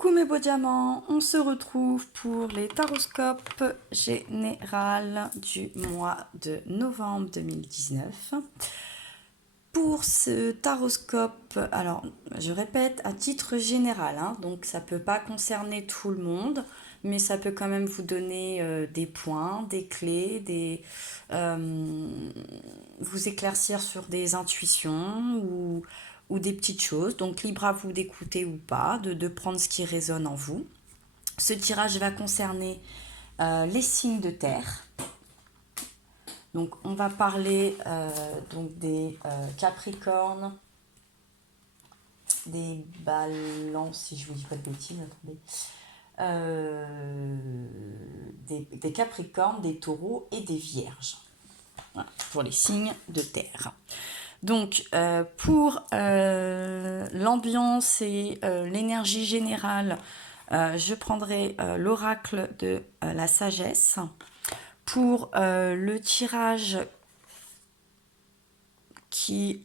Coucou mes beaux diamants, on se retrouve pour les taroscopes général du mois de novembre 2019. Pour ce taroscope, alors je répète, à titre général, donc ça ne peut pas concerner tout le monde, mais ça peut quand même vous donner des points, des clés, vous éclaircir sur des intuitions ou des petites choses. Donc libre à vous d'écouter ou pas, de prendre ce qui résonne en vous. Ce tirage va concerner les signes de terre. Donc on va parler donc des Capricornes, des Balances, si je vous dis pas de bêtises, des Capricornes, des Taureaux et des Vierges. Voilà, pour les signes de terre. Donc, pour l'ambiance et l'énergie générale, je prendrai l'oracle de la sagesse. Pour le tirage qui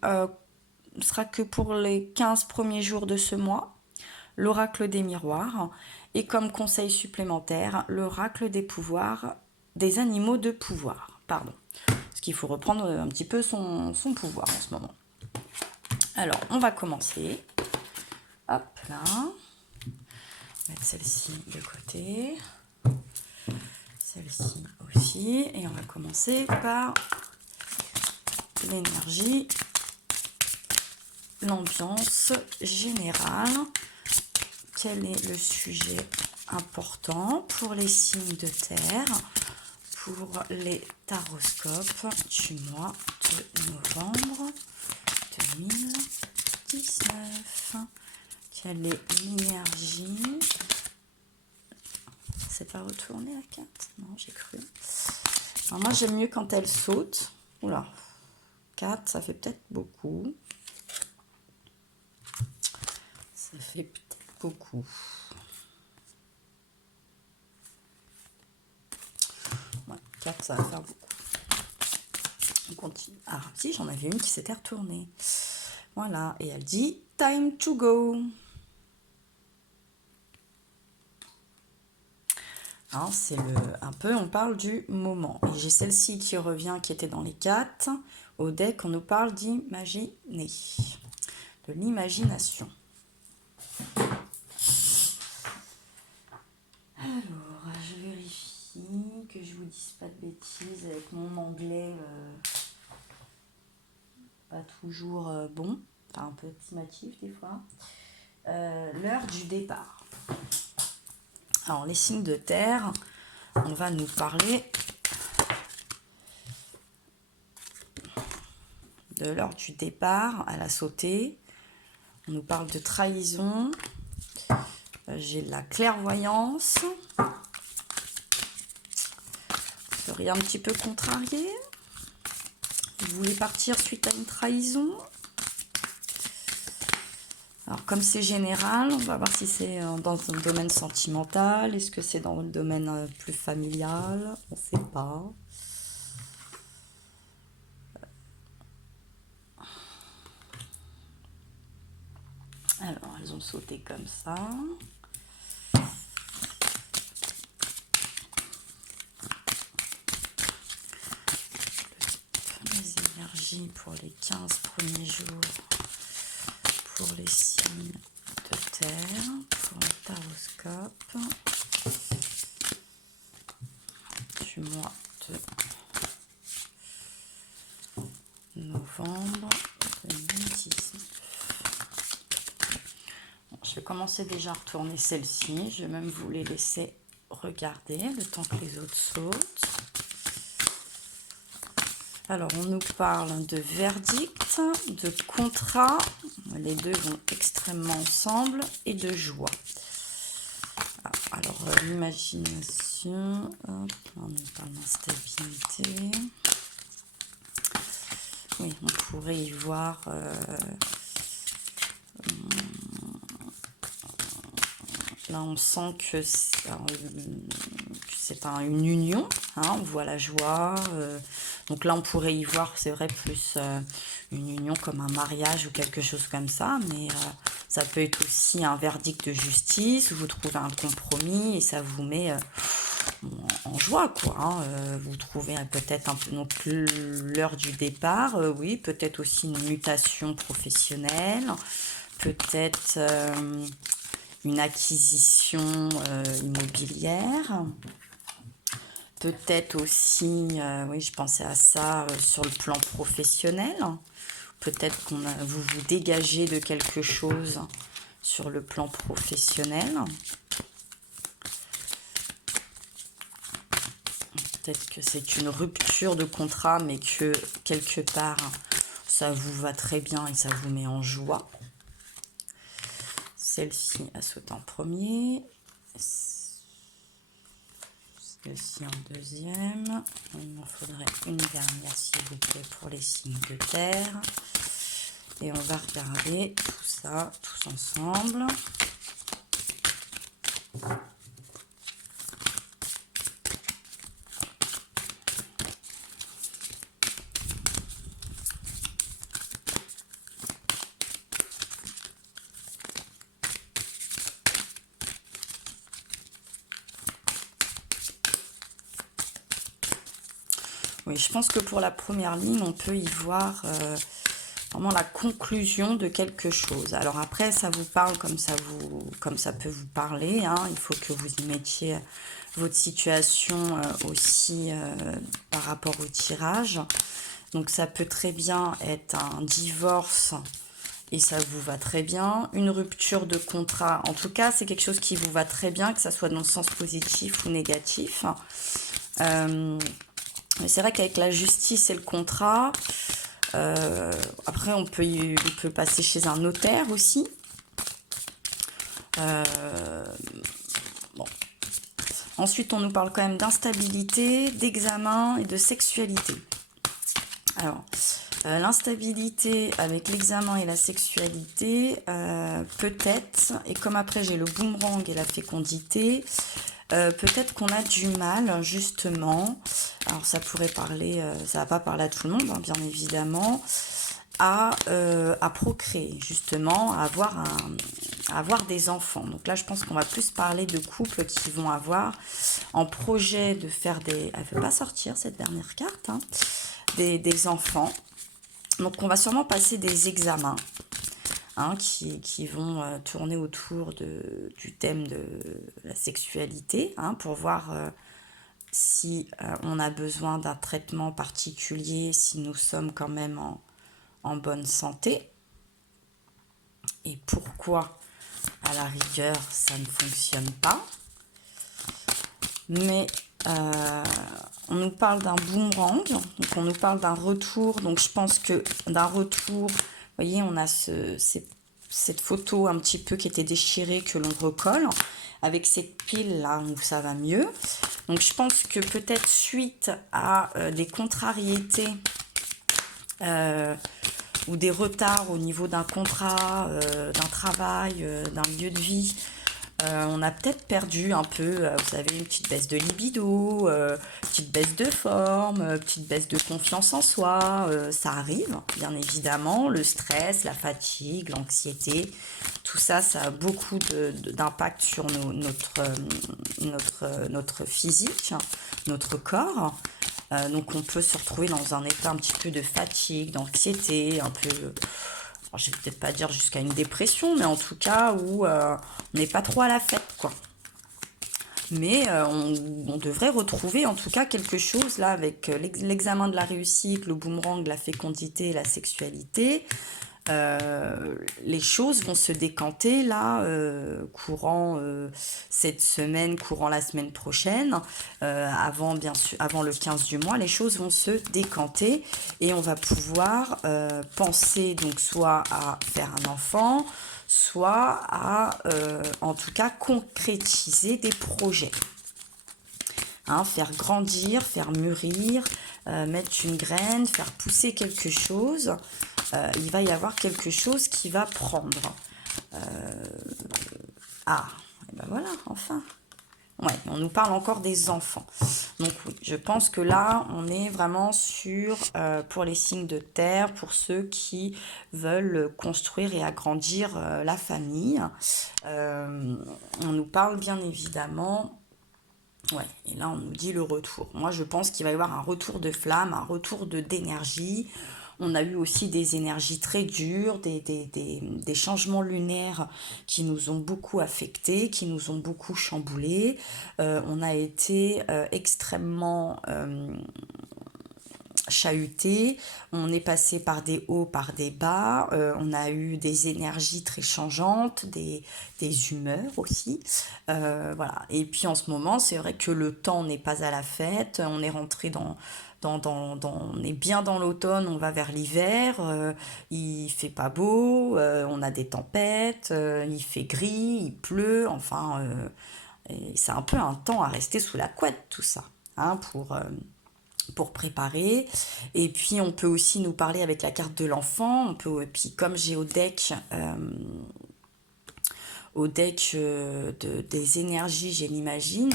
sera que pour les 15 premiers jours de ce mois, l'oracle des miroirs. Et comme conseil supplémentaire, l'oracle des pouvoirs, des animaux de pouvoir. Pardon. Parce qu'il faut reprendre un petit peu son pouvoir en ce moment. Alors, on va commencer. Hop là. Mettre celle-ci de côté. Celle-ci aussi. Et on va commencer par l'énergie, l'ambiance générale. Quel est le sujet important pour les signes de terre, pour les taroscopes du mois de novembre 2019. Quelle est l'énergie? C'est pas retourné la carte? Non, j'ai cru. Alors moi, j'aime mieux quand elle saute. Oula, 4, ça fait peut-être beaucoup. Ça fait peut-être beaucoup. Ouais, 4, ça va faire beaucoup. On continue. Ah, si, j'en avais une qui s'était retournée. Voilà, et elle dit « Time to go ». C'est un peu, on parle du moment. Et j'ai celle-ci qui revient, qui était dans les 4. Au deck, on nous parle d'imaginer, de l'imagination. Alors, je vérifie que je vous dise pas de bêtises avec mon anglais pas toujours bon, enfin un peu estimatif des fois. L'heure du départ. Alors, les signes de terre, on va nous parler de l'heure du départ à la sautée. On nous parle de trahison. J'ai de la clairvoyance. Vous seriez un petit peu contrarié. Vous voulez partir suite à une trahison. Alors, comme c'est général, on va voir si c'est dans un domaine sentimental. Est-ce que c'est dans le domaine plus familial? On ne sait pas. Alors, elles ont sauté comme ça. Les énergies pour les 15 premiers jours. Pour les signes de terre, pour le taroscope du mois de novembre 2019. Bon, je vais commencer déjà à retourner celle-ci. Je vais même vous les laisser regarder le temps que les autres sautent. Alors, on nous parle de verdict, de contrat, les deux vont extrêmement ensemble, et de joie. Alors, l'imagination, on nous parle d'instabilité. Oui, on pourrait y voir là, on sent que c'est une union, on voit la joie. Donc là, on pourrait y voir, c'est vrai, plus une union comme un mariage ou quelque chose comme ça. Mais Ça peut être aussi un verdict de justice, vous trouvez un compromis et ça vous met en joie, quoi. Hein. Vous trouvez peut-être un peu donc l'heure du départ, oui, peut-être aussi une mutation professionnelle, peut-être une acquisition immobilière. Peut-être aussi, oui, je pensais à ça sur le plan professionnel. Peut-être vous vous dégagez de quelque chose sur le plan professionnel. Peut-être que c'est une rupture de contrat, mais que quelque part, ça vous va très bien et ça vous met en joie. Celle-ci a sauté en premier. Celle-ci en deuxième. Il m'en faudrait une dernière, s'il vous plaît, pour les signes de terre. Et on va regarder tout ça, tous ensemble. Oui, je pense que pour la première ligne, on peut y voir vraiment la conclusion de quelque chose. Alors après, ça vous parle comme ça peut vous parler. Hein. Il faut que vous y mettiez votre situation aussi par rapport au tirage. Donc ça peut très bien être un divorce et ça vous va très bien. Une rupture de contrat, en tout cas, c'est quelque chose qui vous va très bien, que ça soit dans le sens positif ou négatif. C'est vrai qu'avec la justice et le contrat, après on peut passer chez un notaire aussi. Bon. Ensuite, on nous parle quand même d'instabilité, d'examen et de sexualité. Alors, l'instabilité avec l'examen et la sexualité, peut-être, et comme après j'ai le boomerang et la fécondité, peut-être qu'on a du mal, justement, alors ça pourrait parler, ça va pas parler à tout le monde, hein, bien évidemment, à procréer, justement, à avoir des enfants. Donc là, je pense qu'on va plus parler de couples qui vont avoir en projet de faire des... Elle ne veut pas sortir, cette dernière carte, hein, des enfants. Donc on va sûrement passer des examens. Hein, qui vont tourner autour du thème de la sexualité, hein, pour voir si on a besoin d'un traitement particulier, si nous sommes quand même en bonne santé, et pourquoi, à la rigueur, ça ne fonctionne pas. Mais on nous parle d'un boomerang, donc on nous parle d'un retour, donc je pense que d'un retour... Vous voyez, on a cette photo un petit peu qui était déchirée que l'on recolle avec cette pile là où ça va mieux. Donc je pense que peut-être suite à des contrariétés ou des retards au niveau d'un contrat, d'un travail, d'un lieu de vie, on a peut-être perdu un peu, vous savez, une petite baisse de libido, petite baisse de forme, petite baisse de confiance en soi, ça arrive, bien évidemment, le stress, la fatigue, l'anxiété, tout ça, ça a beaucoup d'impact sur notre physique, notre corps. Donc on peut se retrouver dans un état un petit peu de fatigue, d'anxiété, un peu... Alors, je vais peut-être pas dire jusqu'à une dépression, mais en tout cas où on n'est pas trop à la fête, quoi. Mais on devrait retrouver en tout cas quelque chose là avec l'examen de la réussite, le boomerang, la fécondité et la sexualité. Les choses vont se décanter là courant cette semaine, courant la semaine prochaine, avant bien sûr, avant le 15 du mois, les choses vont se décanter et on va pouvoir penser donc soit à faire un enfant, soit à en tout cas concrétiser des projets. Hein, faire grandir, faire mûrir, mettre une graine, faire pousser quelque chose. Il va y avoir quelque chose qui va prendre. Ah, et ben voilà, enfin. Ouais, on nous parle encore des enfants. Donc oui, je pense que là, on est vraiment sur, pour les signes de terre, pour ceux qui veulent construire et agrandir la famille. Euh, on nous parle bien évidemment. Ouais, et là on nous dit le retour. Moi je pense qu'il va y avoir un retour de flamme, un retour d'énergie. On a eu aussi des énergies très dures, des changements lunaires qui nous ont beaucoup affectés, qui nous ont beaucoup chamboulés. On a été extrêmement chahuté, on est passé par des hauts, par des bas, on a eu des énergies très changeantes, des humeurs aussi. Voilà. Et puis en ce moment, c'est vrai que le temps n'est pas à la fête, on est rentré on est bien dans l'automne, on va vers l'hiver, il fait pas beau, on a des tempêtes, il fait gris, il pleut, enfin, et c'est un peu un temps à rester sous la couette tout ça, hein, pour préparer. Et puis on peut aussi nous parler avec la carte de l'enfant. Et puis comme j'ai au deck des énergies, j'ai l'imagine,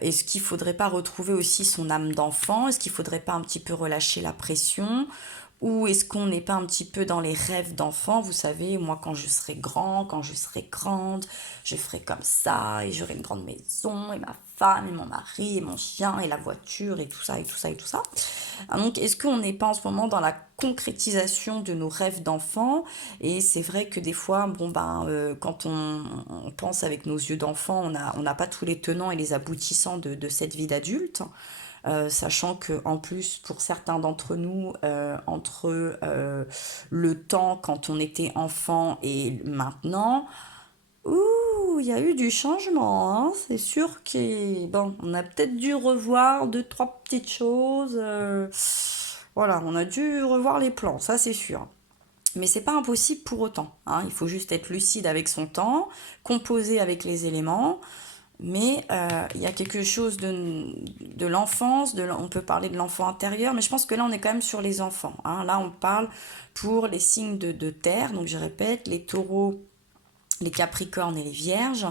est-ce qu'il faudrait pas retrouver aussi son âme d'enfant? Est-ce qu'il faudrait pas un petit peu relâcher la pression? Ou est-ce qu'on n'est pas un petit peu dans les rêves d'enfant? Vous savez, moi, quand je serai grand, quand je serai grande, je ferai comme ça, et j'aurai une grande maison, et ma femme, et mon mari, et mon chien, et la voiture, et tout ça, et tout ça, et tout ça. Donc, est-ce qu'on n'est pas en ce moment dans la concrétisation de nos rêves d'enfant? Et c'est vrai que des fois, bon, ben, quand on pense avec nos yeux d'enfant, on n'a pas tous les tenants et les aboutissants de cette vie d'adulte. Sachant que en plus pour certains d'entre nous entre le temps quand on était enfant et maintenant, ouh, il y a eu du changement, hein. C'est sûr que bon, on a peut-être dû revoir deux trois petites choses, voilà, on a dû revoir les plans, ça c'est sûr. Mais c'est pas impossible pour autant, hein. Il faut juste être lucide avec son temps, composer avec les éléments. Mais il y a quelque chose de l'enfance, on peut parler de l'enfant intérieur, mais je pense que là on est quand même sur les enfants, hein. Là on parle pour les signes de terre, donc je répète, les taureaux, les capricornes et les vierges,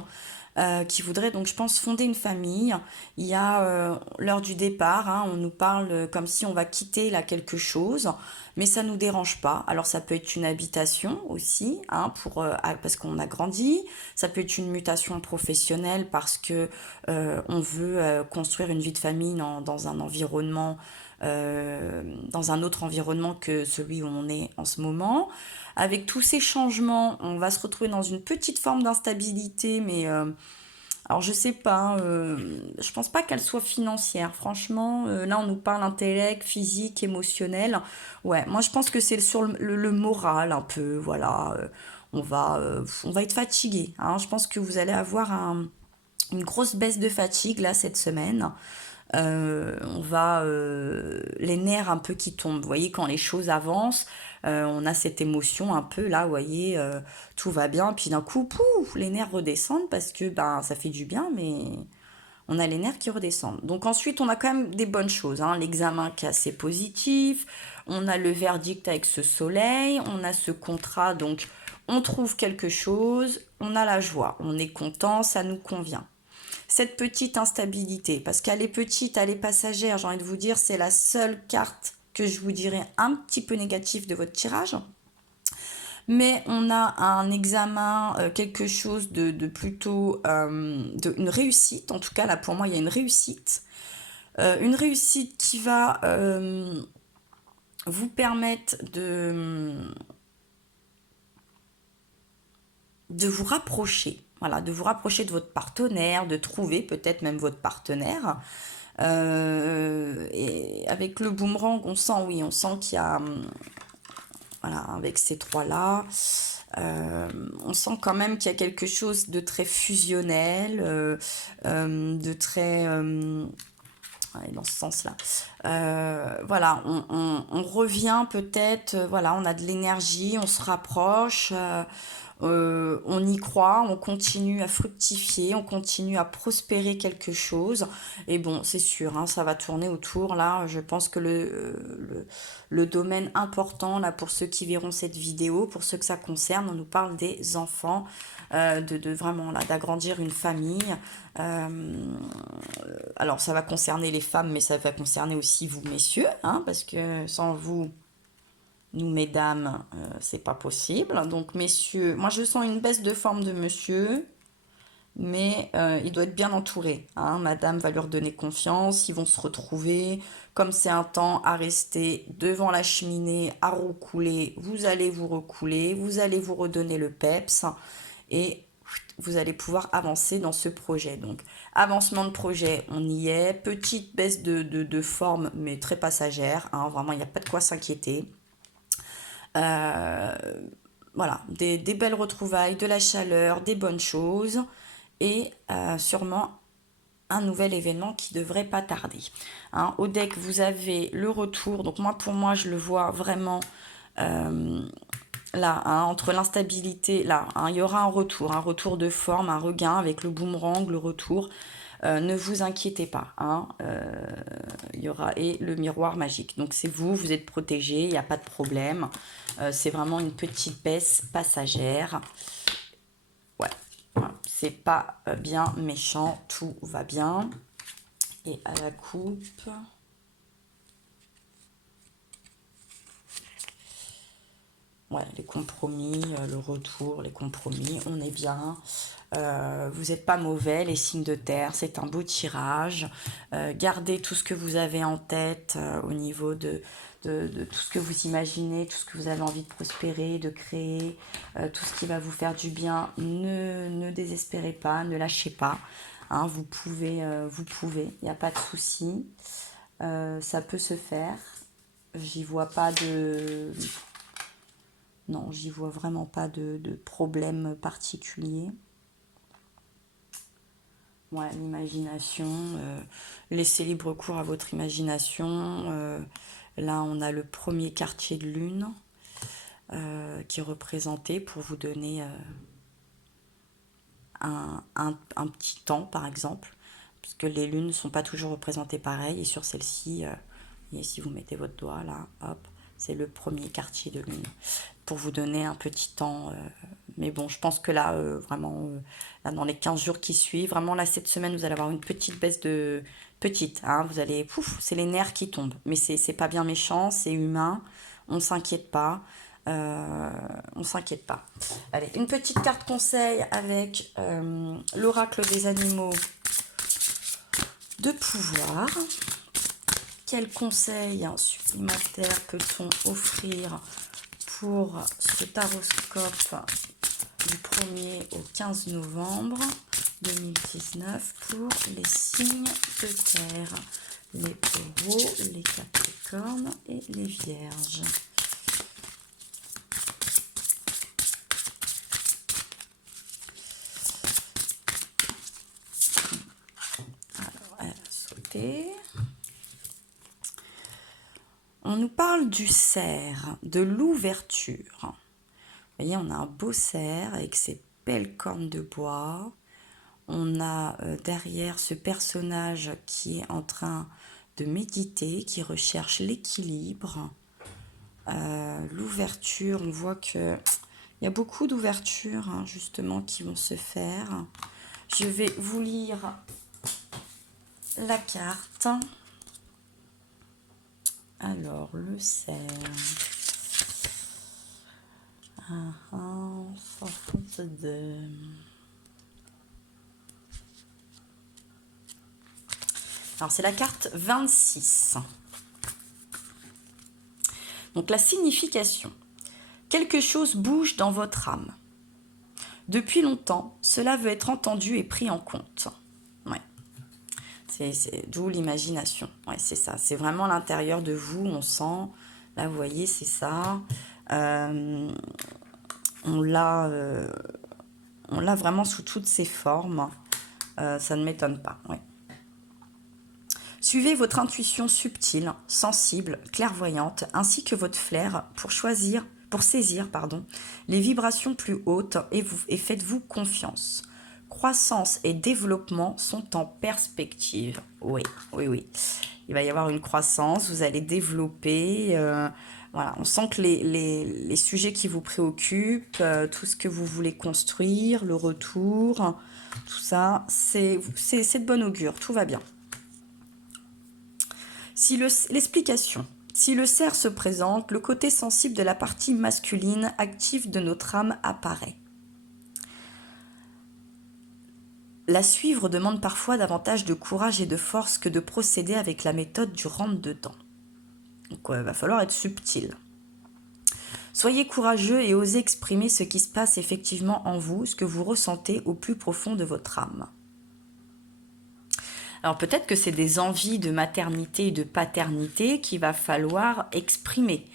qui voudraient donc je pense fonder une famille. Il y a l'heure du départ, hein, on nous parle comme si on va quitter là quelque chose, mais ça nous dérange pas. Alors ça peut être une habitation aussi, hein, parce qu'on a grandi. Ça peut être une mutation professionnelle parce que on veut construire une vie de famille dans un environnement, dans un autre environnement que celui où on est en ce moment. Avec tous ces changements, on va se retrouver dans une petite forme d'instabilité, mais alors je sais pas, hein, je pense pas qu'elle soit financière. Franchement, là on nous parle intellect, physique, émotionnel. Ouais, moi je pense que c'est sur le moral un peu, voilà. On va être fatigué, hein. Je pense que vous allez avoir une grosse baisse de fatigue là cette semaine. Les nerfs un peu qui tombent. Vous voyez, quand les choses avancent, on a cette émotion un peu là, vous voyez, tout va bien, puis d'un coup, pouf, les nerfs redescendent parce que ben ça fait du bien, mais on a les nerfs qui redescendent. Donc ensuite, on a quand même des bonnes choses, hein. L'examen qui est assez positif, on a le verdict avec ce soleil, on a ce contrat, donc on trouve quelque chose, on a la joie, on est content, ça nous convient. Cette petite instabilité, parce qu'elle est petite, elle est passagère, j'ai envie de vous dire, c'est la seule carte que je vous dirais un petit peu négative de votre tirage. Mais on a un examen, quelque chose de plutôt, une réussite, en tout cas là pour moi il y a une réussite qui va vous permettre de vous rapprocher, voilà, de vous rapprocher de votre partenaire, de trouver peut-être même votre partenaire. Et avec le boomerang, on sent, oui, on sent qu'il y a, voilà, avec ces trois-là, on sent quand même qu'il y a quelque chose de très fusionnel, de très... ouais, dans ce sens-là. Voilà, on revient peut-être, voilà, on a de l'énergie, on se rapproche, On y croit, on continue à fructifier, on continue à prospérer quelque chose. Et bon, c'est sûr, hein, ça va tourner autour. Là, je pense que le domaine important, là, pour ceux qui verront cette vidéo, pour ceux que ça concerne, on nous parle des enfants, de vraiment, là, d'agrandir une famille. Alors, ça va concerner les femmes, mais ça va concerner aussi vous, messieurs, hein, parce que sans vous... Nous, mesdames, c'est pas possible. Donc, messieurs, moi je sens une baisse de forme de monsieur, mais il doit être bien entouré, hein. Madame va lui redonner confiance, ils vont se retrouver. Comme c'est un temps à rester devant la cheminée, à roucouler, vous allez vous recouler, vous allez vous redonner le peps et vous allez pouvoir avancer dans ce projet. Donc, avancement de projet, on y est. Petite baisse de forme, mais très passagère, hein. Vraiment, il n'y a pas de quoi s'inquiéter. Euh, voilà, des belles retrouvailles, de la chaleur, des bonnes choses et sûrement un nouvel événement qui devrait pas tarder. Hein, au deck, vous avez le retour. Donc moi, pour moi, je le vois vraiment là, hein, entre l'instabilité, là, hein, il y aura un retour de forme, un regain avec le boomerang, le retour. Ne vous inquiétez pas, hein, il y aura et le miroir magique. Donc c'est vous, vous êtes protégé, il n'y a pas de problème. C'est vraiment une petite baisse passagère. Ouais, voilà. C'est pas bien méchant, tout va bien. Et à la coupe... Ouais, les compromis, le retour, les compromis, on est bien. Vous n'êtes pas mauvais, les signes de terre, c'est un beau tirage. Gardez tout ce que vous avez en tête au niveau de tout ce que vous imaginez, tout ce que vous avez envie de prospérer, de créer, tout ce qui va vous faire du bien. Ne désespérez pas, ne lâchez pas. Hein, vous pouvez, il n'y a pas de souci. Ça peut se faire. J'y vois pas de... Non, j'y vois vraiment pas de problème particulier. Ouais, l'imagination, laissez libre cours à votre imagination. Là, on a le premier quartier de lune qui est représenté pour vous donner un petit temps, par exemple, parce que les lunes ne sont pas toujours représentées pareil. Et sur celle-ci, si vous mettez votre doigt là, hop, c'est le premier quartier de lune pour vous donner un petit temps. Mais bon, je pense que là, vraiment, là, dans les 15 jours qui suivent, vraiment, là, cette semaine, vous allez avoir une petite baisse de... Petite, hein, vous allez... Pouf, c'est les nerfs qui tombent. Mais c'est pas bien méchant, c'est humain. On s'inquiète pas. On s'inquiète pas. Allez, une petite carte conseil avec l'oracle des animaux de pouvoir. Quel conseil supplémentaire peut-on offrir pour ce taroscope du 1er au 15 novembre 2019 pour les signes de terre, les taureaux, les capricornes et les vierges. Alors, elle a sauté. On nous parle du cerf, de l'ouverture. Vous voyez, on a un beau cerf avec ses belles cornes de bois. On a derrière ce personnage qui est en train de méditer, qui recherche l'équilibre. L'ouverture, on voit que il y a beaucoup d'ouvertures hein, justement qui vont se faire. Je vais vous lire la carte. Alors, le cerf. Alors, c'est la carte 26. Donc, la signification. Quelque chose bouge dans votre âme. Depuis longtemps, cela veut être entendu et pris en compte. Ouais. C'est d'où l'imagination. Ouais, c'est ça. C'est vraiment l'intérieur de vous, on sent. Là, vous voyez, c'est ça. On l'a vraiment sous toutes ses formes. Ça ne m'étonne pas. Ouais. Suivez votre intuition subtile, sensible, clairvoyante, ainsi que votre flair pour choisir pour saisir, pardon, les vibrations plus hautes et faites-vous confiance. Croissance et développement sont en perspective. Oui, oui, oui. Il va y avoir une croissance, vous allez développer. Voilà, on sent que les sujets qui vous préoccupent, tout ce que vous voulez construire, le retour, tout ça, c'est de bon augure, tout va bien. L'explication. Si le cerf se présente, le côté sensible de la partie masculine active de notre âme apparaît. La suivre demande parfois davantage de courage et de force que de procéder avec la méthode du rentre-dedans. Donc il va falloir être subtil. Soyez courageux et osez exprimer ce qui se passe effectivement en vous, ce que vous ressentez au plus profond de votre âme. Alors peut-être que c'est des envies de maternité et de paternité qu'il va falloir exprimer.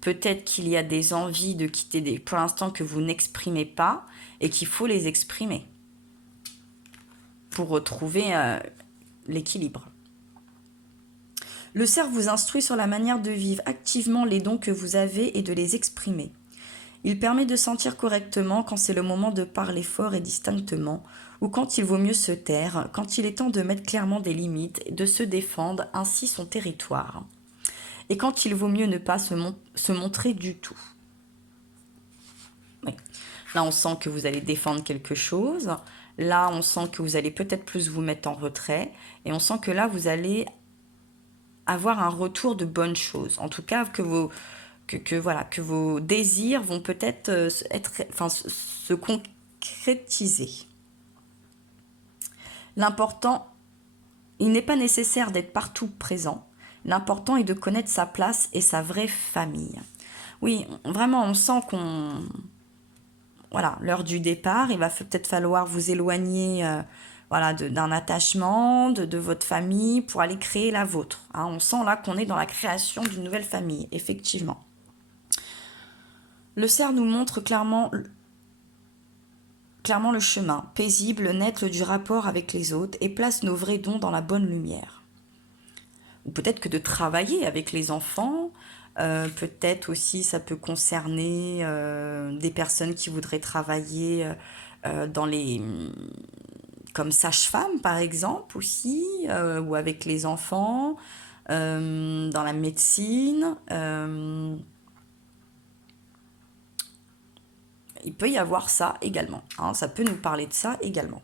Peut-être qu'il y a des envies de quitter pour l'instant que vous n'exprimez pas et qu'il faut les exprimer pour retrouver l'équilibre. Le cerf vous instruit sur la manière de vivre activement les dons que vous avez et de les exprimer. Il permet de sentir correctement quand c'est le moment de parler fort et distinctement, ou quand il vaut mieux se taire, quand il est temps de mettre clairement des limites et de se défendre ainsi son territoire, et quand il vaut mieux ne pas se montrer du tout. Oui. Là, on sent que vous allez défendre quelque chose, là, on sent que vous allez peut-être plus vous mettre en retrait, et on sent que là, vous allez avoir un retour de bonnes choses, en tout cas que vos désirs vont peut-être se concrétiser. L'important, il n'est pas nécessaire d'être partout présent. L'important est de connaître sa place et sa vraie famille. Oui, vraiment, on sent voilà, l'heure du départ, il va peut-être falloir vous éloigner d'un attachement, de votre famille pour aller créer la vôtre. Hein, on sent là qu'on est dans la création d'une nouvelle famille, effectivement. Le cerf nous montre clairement le chemin, paisible, net du rapport avec les autres et place nos vrais dons dans la bonne lumière. Ou peut-être que de travailler avec les enfants, peut-être aussi ça peut concerner des personnes qui voudraient travailler comme sage-femme par exemple aussi, ou avec les enfants, dans la médecine. Il peut y avoir ça également. Hein, ça peut nous parler de ça également.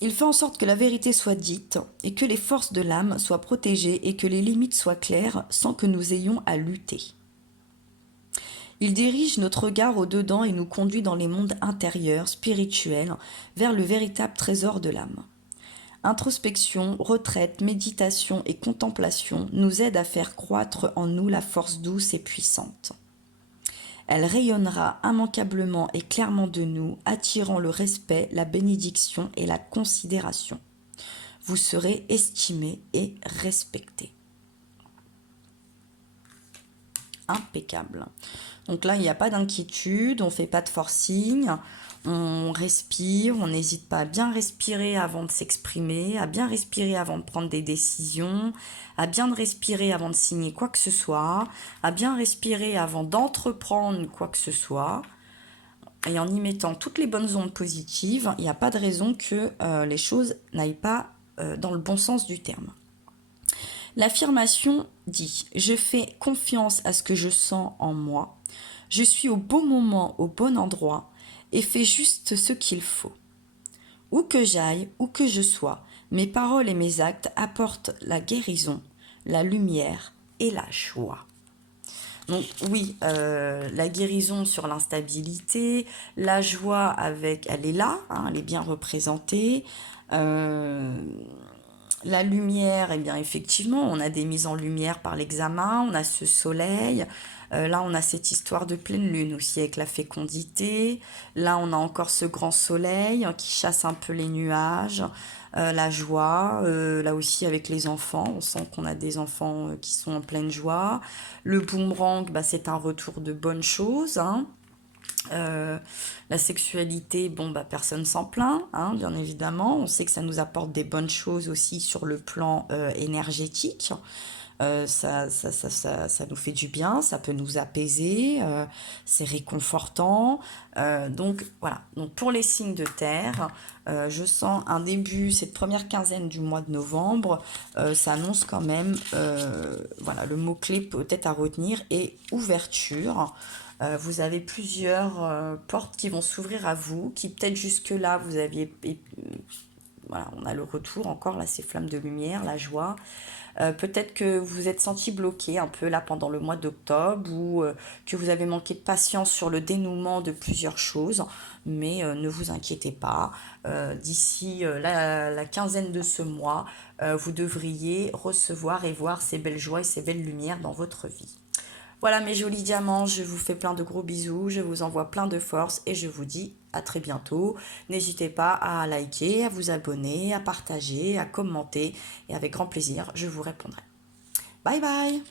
Il fait en sorte que la vérité soit dite et que les forces de l'âme soient protégées et que les limites soient claires sans que nous ayons à lutter. Il dirige notre regard au-dedans et nous conduit dans les mondes intérieurs, spirituels, vers le véritable trésor de l'âme. Introspection, retraite, méditation et contemplation nous aident à faire croître en nous la force douce et puissante. Elle rayonnera immanquablement et clairement de nous, attirant le respect, la bénédiction et la considération. Vous serez estimé et respecté. Impeccable. Donc là, il n'y a pas d'inquiétude, on ne fait pas de forcing. On respire, on n'hésite pas à bien respirer avant de s'exprimer, à bien respirer avant de prendre des décisions, à bien respirer avant de signer quoi que ce soit, à bien respirer avant d'entreprendre quoi que ce soit. Et en y mettant toutes les bonnes ondes positives, il n'y a pas de raison que les choses n'aillent pas dans le bon sens du terme. L'affirmation dit « Je fais confiance à ce que je sens en moi. Je suis au bon moment, au bon endroit. » Et fais juste ce qu'il faut. Où que j'aille, où que je sois, mes paroles et mes actes apportent la guérison, la lumière et la joie. Donc oui, la guérison sur l'instabilité, la joie elle est là, hein, elle est bien représentée. La lumière, eh bien effectivement, on a des mises en lumière par l'examen, on a ce soleil. Là, on a cette histoire de pleine lune aussi avec la fécondité. Là, on a encore ce grand soleil qui chasse un peu les nuages. La joie, là aussi avec les enfants. On sent qu'on a des enfants qui sont en pleine joie. Le boomerang, c'est un retour de bonnes choses. Hein. Euh, la sexualité, bon, bah, personne s'en plaint, hein, bien évidemment. On sait que ça nous apporte des bonnes choses aussi sur le plan énergétique. Ça nous fait du bien, ça peut nous apaiser, c'est réconfortant. Donc voilà, donc pour les signes de terre, je sens un début, cette première quinzaine du mois de novembre, ça annonce quand même, voilà, le mot-clé peut-être à retenir est ouverture. Vous avez plusieurs portes qui vont s'ouvrir à vous, qui peut-être jusque-là vous aviez voilà, on a le retour encore, là, ces flammes de lumière, la joie. Peut-être que vous vous êtes senti bloqué un peu là pendant le mois d'octobre ou que vous avez manqué de patience sur le dénouement de plusieurs choses, mais ne vous inquiétez pas. D'ici la quinzaine de ce mois, vous devriez recevoir et voir ces belles joies et ces belles lumières dans votre vie. Voilà mes jolis diamants, je vous fais plein de gros bisous, je vous envoie plein de force et je vous dis à très bientôt. N'hésitez pas à liker, à vous abonner, à partager, à commenter et avec grand plaisir, je vous répondrai. Bye bye!